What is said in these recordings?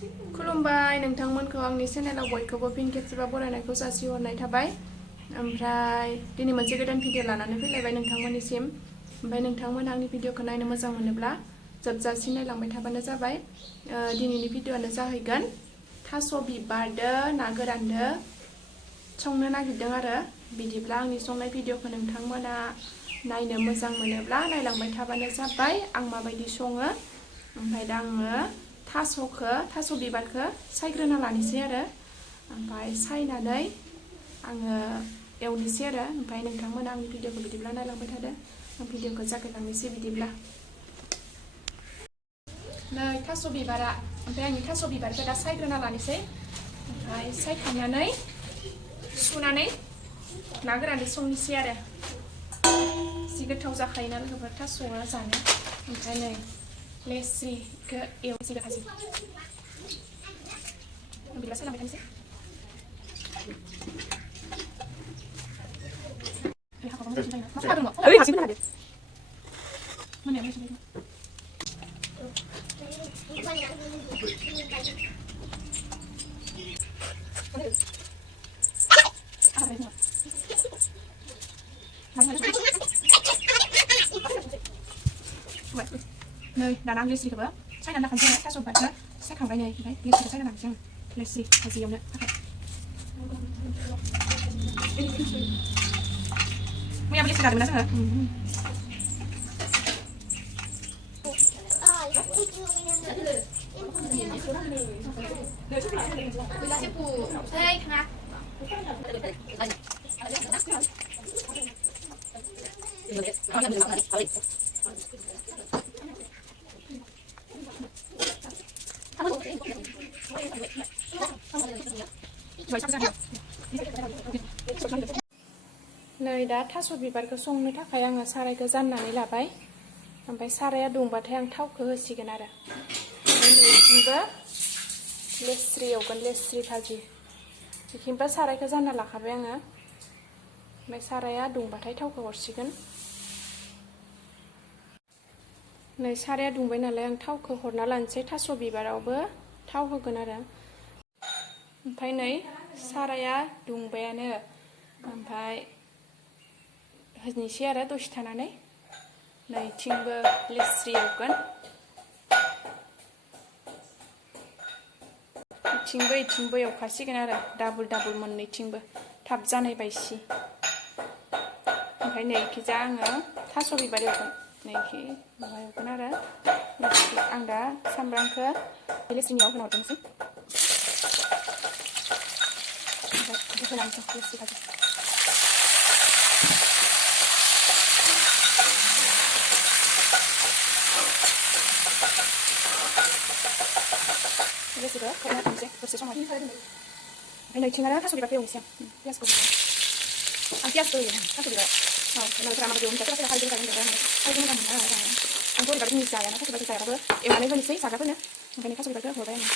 खुलुमबाय नोंथांमोनखौ आंनि चेनेलाव बयखौबो फिन खेबसेबा बरायनायखौ जासिहरनाय थाबाय। ओमफ्राय दिनै मोनसे गोदान भिडिअ लानानै फैलायबाय नोंथांमोननिसिम। ओमफ्राय नोंथांमोना आंनि भिडिअखौ नायनो मोजां मोनोब्ला जोबजासिम नायलांबाय थाबानो जाबाय। दिनैनि भिडिअआनो जाहैगोन थास' बिबारदो ना गोरानदो संनो नागिरदों आरो। बिदिब्ला आंनि संनाय भिडिअखौ नोंथांमोना नायनो मोजां मोनोब्ला नायलांबाय थाबानो जाबाय आं माबायदि सङो। ओमफ्राय दा आङो थास' बिबारखौ सायग्रोना लानोसै आरो। ओमफ्राय सायनानै आङो एवनोसै आरो। ओमफ्राय नोंथांमोना आंनि भिडिअखौ बिदिब्ला नायलांबाय थादो। आं भिडिअखौ जागायलांनोसै बिदिब्ला। नै थास' बिबारा, ओमफ्राय आंनि थास' बिबारखौ दा सायग्रोना लानोसै। ओमफ्राय सायखांनानै सुनानै ना गोरानजों संनोसै आरो। जि गोथाव जाखायो ना लोगोफोर थास'आ जानो। ओमफ्राय नै लेस्रिखौ एवनोसै भाजि। बिदिब्ला सायलांबाय थानोसै। नै दाना आं लेस्रिखौबो सायनानै लाखानोसै। थास' बिबारखौ सायखांबाय नै, ओमफ्राय लेस्रिखौ सायना लानोसै आं लेस्रि भाजि एवनो थाखाय। मैयाबो लेस्रि जादोंमोन ना जोङो। नै दा थास' बिबारखौ संनो थाखाय आङो सारायखौ जाननानै लाबाय। ओमफ्राय साराया दुंबाथाय आं थावखौ होसिगोन आरो। ओमफ्राय नैथिंबो लेस्रि एवगोन, लेस्रि भाजि। बेथिंबो सारायखौ जानना लाखाबाय आङो। ओमफ्राय साराया दुंबाथाय थावखौ हरसिगोन। नै साराया दुंबाय नालाय आं थावखौ हरना लानोसै। थास' बिबारावबो थाव होगोन आरो। ओमफ्राय नै साराया दुंबायानो। ओमफ्राय होनोसै आरो दसे थानानै। नैथिंबो लेस्रि एवगोन। इथिंबो एवखासिगोन आरो डाबल मोननैथिंबो थाब जानाय बायसि। ओमफ्राय नैखिजा आङो थास' बिबार एवगोन। नैखि माबा एवगोन आरो आं दा सामब्रामखौ लेस्रिनियाव होहरदोंसै। ओमफ्राय होलांसै लेस्रि भाजि। लेस्रिखौ खोबना दोनसै दसे समाव। ओमफ्राय नैथिं आरो थास' बिबारखौ एवनोसै आं। पियासखौ पियासखौ होयो थास' बिबाराव। मानसिफोरा माबायदि एवो मिथिया, सोरबा खारैजों जायो होनदों। खारैजों मोजां मोना आंथ' ओरैबायदि जिनिस जायाना थास' बिबारखौ जायाबाबो एवनानै होनोसै जाग्राफोरनो। ओंखायनो थास' बिबारखौ हरबाय आङो।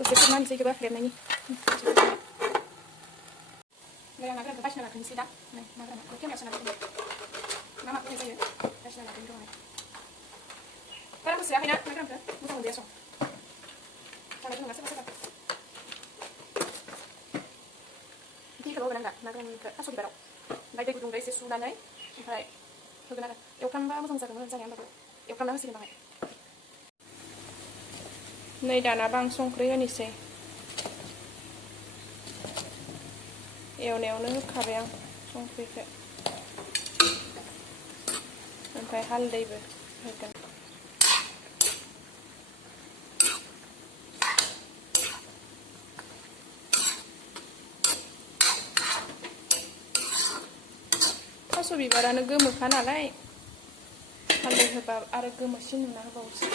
दसे खोबनानैसै इखौबो रेबनायनि। ओमफ्राय आं ना गोरानखौ बासिना लाग्रोनोसै दा। नै ना गोरानखौ टेमायाव सोना दोनदों। मा होनाय जायो बासिना लाग्रोनो दं आरो। बारा गोसोआखैना ना गोरानखौ मोजां मोनजाया सं। जानाय नङा सोरबा। दैखौबो होगोन आं दा ना गोरानखौ थास' बिबाराव। ओमफ्राय दै गुदुंजों एसे सुनानै ओमफ्राय होगोन आरो। एवफ्रामबा मोजां जागौमोन जानाया, होमबाबो एवफ्रामना होसिगोन बाहाय। नै दानाबा आं संख्रि होनोसै। एवनायावनो होखाबाय आं संख्रिखौ। ओमफ्राय हालदैबो होगोन। थास' बिबारानो गोमोखा नालाय हालदै होबा आरो गोमोसिन नुना होबावोसो।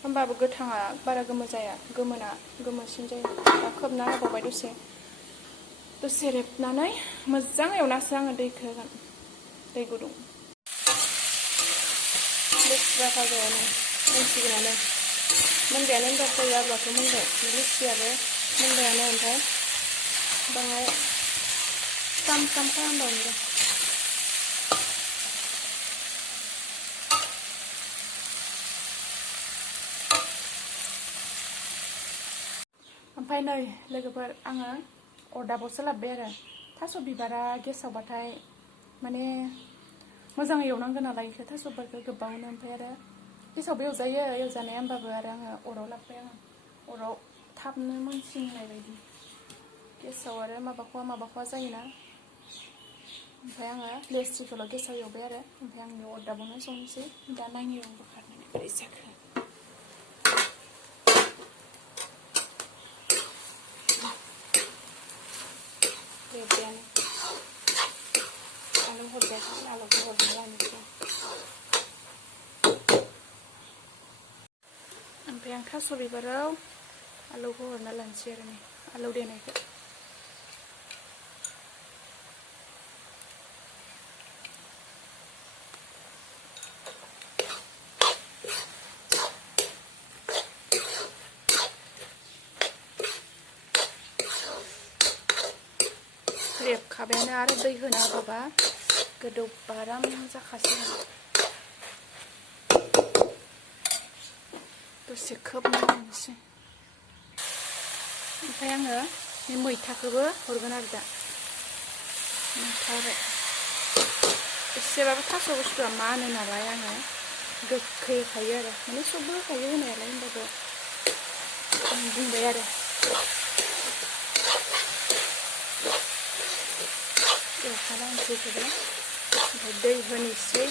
होमबाबो गोथाङा बारा गोमो जाया, गोमोसिन जायो। दा खोबना होबावबाय दसे रेबनानै मोजां एवनासो आङो दैखौ होगोन, दै गुदुं। लेस्रा भाजायानो मोनसिगोनानो। मोनबायानो होनजासै, आलुआथ' मोनबाय। लेस्रियाबो मोनबायानो। ओमफ्राय बाङाय फ्राम फ्राम खालामबावनो ओमफ्राय नै लोगोफोर आङो अरदाबावसो लाबोबाय आरो थास' बिबारा गेसावबाथाय माने मोजाङै एवनांगौ नालाय बेखौ थास'फोरखौ गोबावनो ओमफ्राय आरो गेसावबो एवजायो एवजानाया होमबाबो आरो आङो अराव लाबोबाय आङो अराव थाबनो मोनसिननाय बायदि गेसाव आरो माबाखवा जायोना ओमफ्राय आङो लेस्रिखौल' गेसाव एवबाय आरो ओमफ्राय आं बेयाव अरदाबावनो संनोसै दा नायनो आं बोखारनानै बोरै जाखो रेबबायानो आलु हरजायाखै आलुखौ हरना लानोसै ओमफ्राय आं थास' बिबाराव आलुखौ हरना लानोसै आरो नै आलु देनायखौ रेबखाबायानो आरो दै होना होबा गोदौबा आराम जाखासिगोन दसे खोबना लानोसै ओमफ्राय आङो बे मैथाखौबो हरगोन आरो दा मैथा होबाय एसेबाबो थास' बुस्थुआ मानो नालाय आङो गोखै होखायो आरो माने सबबो होखायो होनायालाय होमबाबो आं बुंबाय आरो एवखालामसै बेखौबो ओमफ्राय दै होनोसै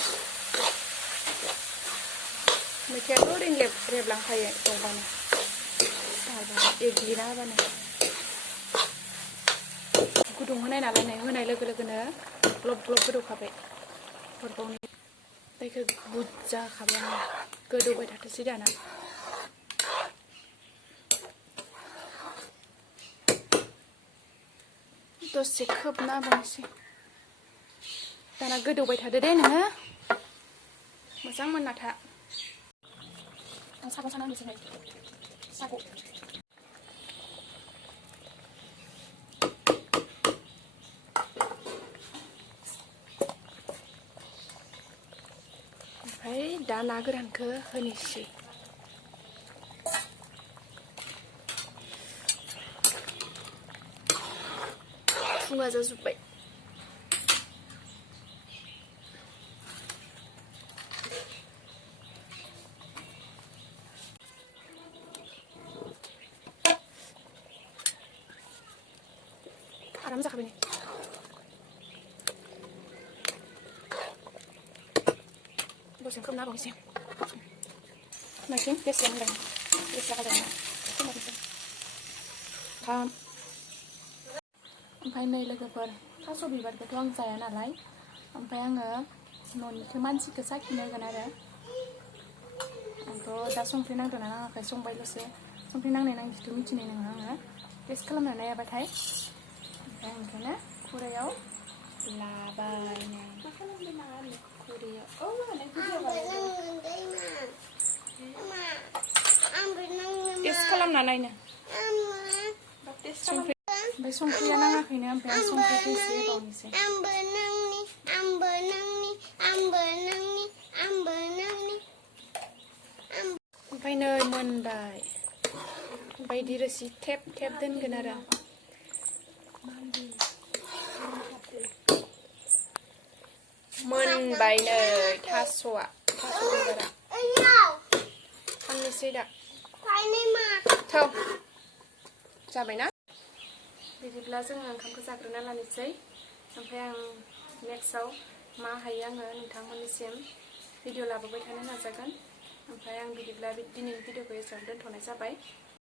मैथायाथ' ओरैनो रेबलांखायो एवबानो एग्लिना होबानो गुदुं होनाय नालाय नै होनाय लोगो लोगोनो ग्लब ग्लब गोदौखाबाय हरबावनो दैखौ बुरजा होखाबाय आङो गोदौबाय थाथोंसै दाना दसे खोबना होबावनोसै दाना गोदौबाय थादो दे नोङो मोजां मोनना था आं सागं सानांगौसै नै सागं ओमफ्राय दा ना गोरानखौ होनोसै फुङा जाजोब्बाय आराम जाखाबाय दसे खोबना होबावनोसै नायथिं बेसे होनदों बेसे जागोन ओमफ्राय नै लोगोफोर थास' बिबारखौथ' आं जाया नालाय ओमफ्राय आङो न'निखौ मानसिखौ साखिनो होगोन आरो आंथ' दा संख्रि नांदोंना नाङाखै संबायल'सो संख्रि नांनाय नाङिखौथ' मिथिनाय नङा आङो टेस्ट खालामना नायाबाथाय ओमफ्राय आं ओंखायनो खुरैयाव लाबाय नै खुरैयाव टेस्ट खालामना नायनो ओमफ्राय संख्रिया नाङाखैनो ओमफ्राय आं संख्रिखौ एसे होबावनोसै ओमफ्राय नै मोनबाय बायदि रोसि थेब थेब दोनगोन आरो मोनबाय नै थास'आ थास' बिबारा खांनोसै दा थौ जाबायना बिदिब्ला जोङो ओंखामखौ जाग्रोना लानोसै ओमफ्राय आं नेक्स्टआव मा हायो आङो नोंथांमोननिसिम भिडिअ लाबोबाय थानो नाजागोन ओमफ्राय आं बिदिब्ला दिनैनि भिडिअखौ एसेयावनो दोनथ'नाय जाबाय